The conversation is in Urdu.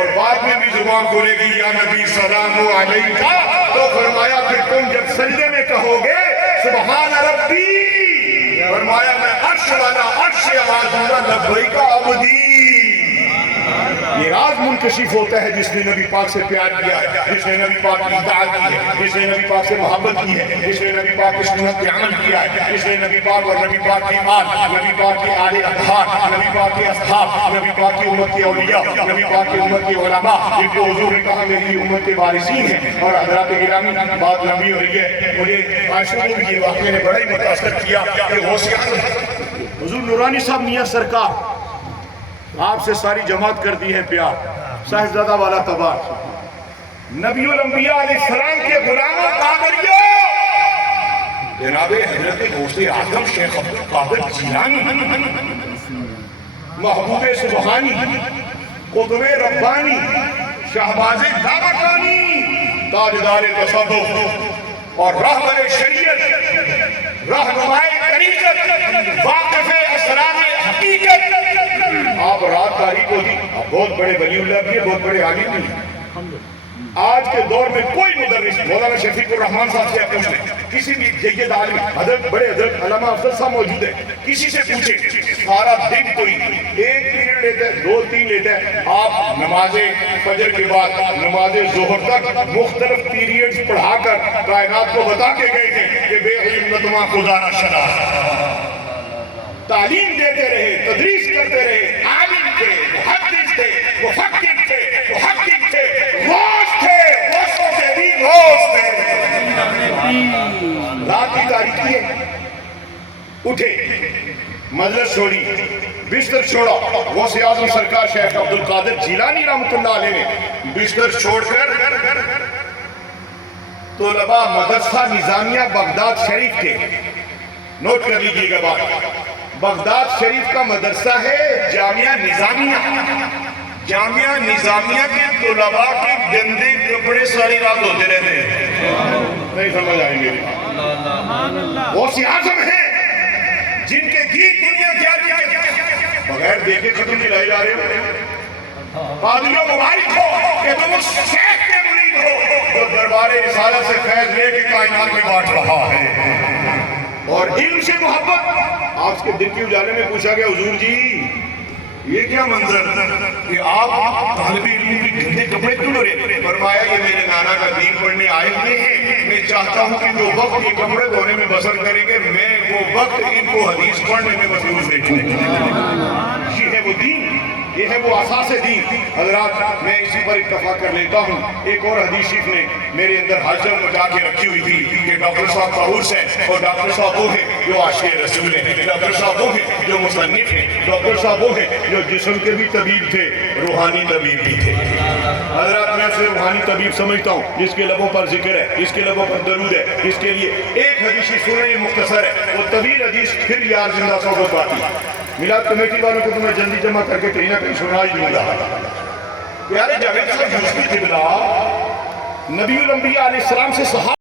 اور بعد میں بھی زبان کھولے گی یا نبی سلام علیکہ، تو فرمایا پھر تم جب سجدے میں کہو گے سبحان ربی، فرمایا میں عرش والا عرش سے آواز دوں گا لبیک عبدی۔ یہ راز منکشف ہوتا ہے جس نے نبی پاک سے پیار کیا ہے، جس نے نبی پاک کی اطاعت کی ہے، جس نے نبی پاک سے محبت کی ہے، جس نے نبی پاک کی سنت پہ عمل کیا ہے، جس نے نبی پاک اور نبی پاک کی آل، نبی پاک کی آل اطہار، نبی پاک کے اصحاب، نبی پاک کی امت کے اولیاء، نبی پاک کی امت کے علماء، جن کو حضور نے کہا میری امت کے وارثین ہیں۔ اور حضرات گرامی بات لمبی ہو رہی ہے، مجھے عاشقوں بھی یہ واقعے نے بڑا ہی متاثر کیا کہ غوث اعظم حضور نورانی صاحب میاں سرکار آپ سے ساری جماعت کرتی ہے پیار، صاحبزادہ والا تبار، نبی الانبیاء علیہ السلام کے غلاموں قادریوں، جناب حضرت غوث اعظم شیخ عبدالقادر جیلانی، محبوب سبحانی، قطب ربانی، شہباز دعوتانی، تاجدار تصوف اور رہبر شریعت، رہنمائے طریقت، واقف اسرار حقیقت، آپ رات تاریخ ہوتی، آپ بہت بڑے ولی اللہ بھی ہیں، بہت بڑے عالم بھی ہیں۔ آج کے دور میں کوئی مدرس، مولانا شفیق الرحمان صاحب سے پوچھ لیں، کسی بھی جید عالم، حضرت بڑے حضرت علامہ افضل صاحب موجود ہیں، کسی سے پوچھیں، سارا دن کوئی 1 پیریڈ لیتا ہے، 2 3 لیتا ہے، آپ نماز فجر کے بعد نماز ظہر تک مختلف پیریڈز پڑھا کر کائنات کو بتا کے گئے ہیں کہ بے علم نتما خدا نہ شنا، تعلیم دیتے رہے، تدریس کرتے رہے، عالم تھے، محدث تھے، مفکر تھے، محقق تھے، غوث تھے، غوثوں کے بھی غوث تھے۔ رات کی تاریکی ہے، اٹھے، مجلس چھوڑی، بستر چھوڑا، غوث اعظم سرکار شیخ عبدالقادر جیلانی رحمۃ اللہ علیہ نے بستر چھوڑ کر طلباء مدرسہ نظامیہ بغداد شریف کے، نوٹ کر لیجئے گا بات، بغداد شریف کا مدرسہ ہے جامعہ نظامیہ، جامعہ نظامیہ کے طلباء کے گندے کپڑے ساری رات ہوتے رہتے ہیں، نہیں سمجھ آئیں گے، غوث اعظم ہیں جن کے گیت دنیا جاری کے بغیر دیکھے ختم نہیں لائے جا رہے ہو۔ قادریوں مبارک ہو کہ تم اس شیخ کے مرید ہو جو دربار رسالت سے فیض لے کے کائنات میں بانٹ رہا ہے، اور علم سے محبت۔ آپ کے دل کے اجالے میں پوچھا گیا حضور جی یہ کیا منظر کہ آپ طالب علم کے گندے کپڑے کیوں لے رہے؟ فرمایا یہ میرے نانا کا دین پڑھنے آئے ہوئے ہیں، میں چاہتا ہوں کہ جو وقت یہ کپڑے دھونے میں بسر کریں گے میں وہ وقت ان کو حدیث پڑھنے میں مصروف دیکھوں۔ یہ ہے وہ دین، یہ ہے وہ اساس دین۔ حضرات میں اسی پر اتفاق کر لیتا ہوں، ایک اور حدیث شریف نے میرے اندر ہلچل مچا کے رکھی ہوئی تھی کہ ڈاکٹر صاحب طاؤس ہیں، اور ڈاکٹر صاحب وہ ہیں جو عاشق رسول ہیں، ڈاکٹر صاحب وہ ہیں جو مصنف ہیں، ڈاکٹر صاحب وہ ہیں جو جسم کے بھی طبیب تھے، روحانی طبیب بھی تھے۔ حضرات میں اسے روحانی طبیب سمجھتا ہوں جس کے لبوں پر ذکر ہے، جس کے لبوں پر درود ہے، جس کے لیے ایک حدیث سنیں مختصر ہے، وہ طویل حدیث پھر یار زندہ صحبت باقی۔ میلاد کمیٹی والوں کو تو میں جلدی جمع کر کے کہیں نہ کہیں سنا ہی دوں گا۔ پیارے جاوید صاحب یوسفی قبلہ نبی الانبیاء علیہ السلام سے صحابہ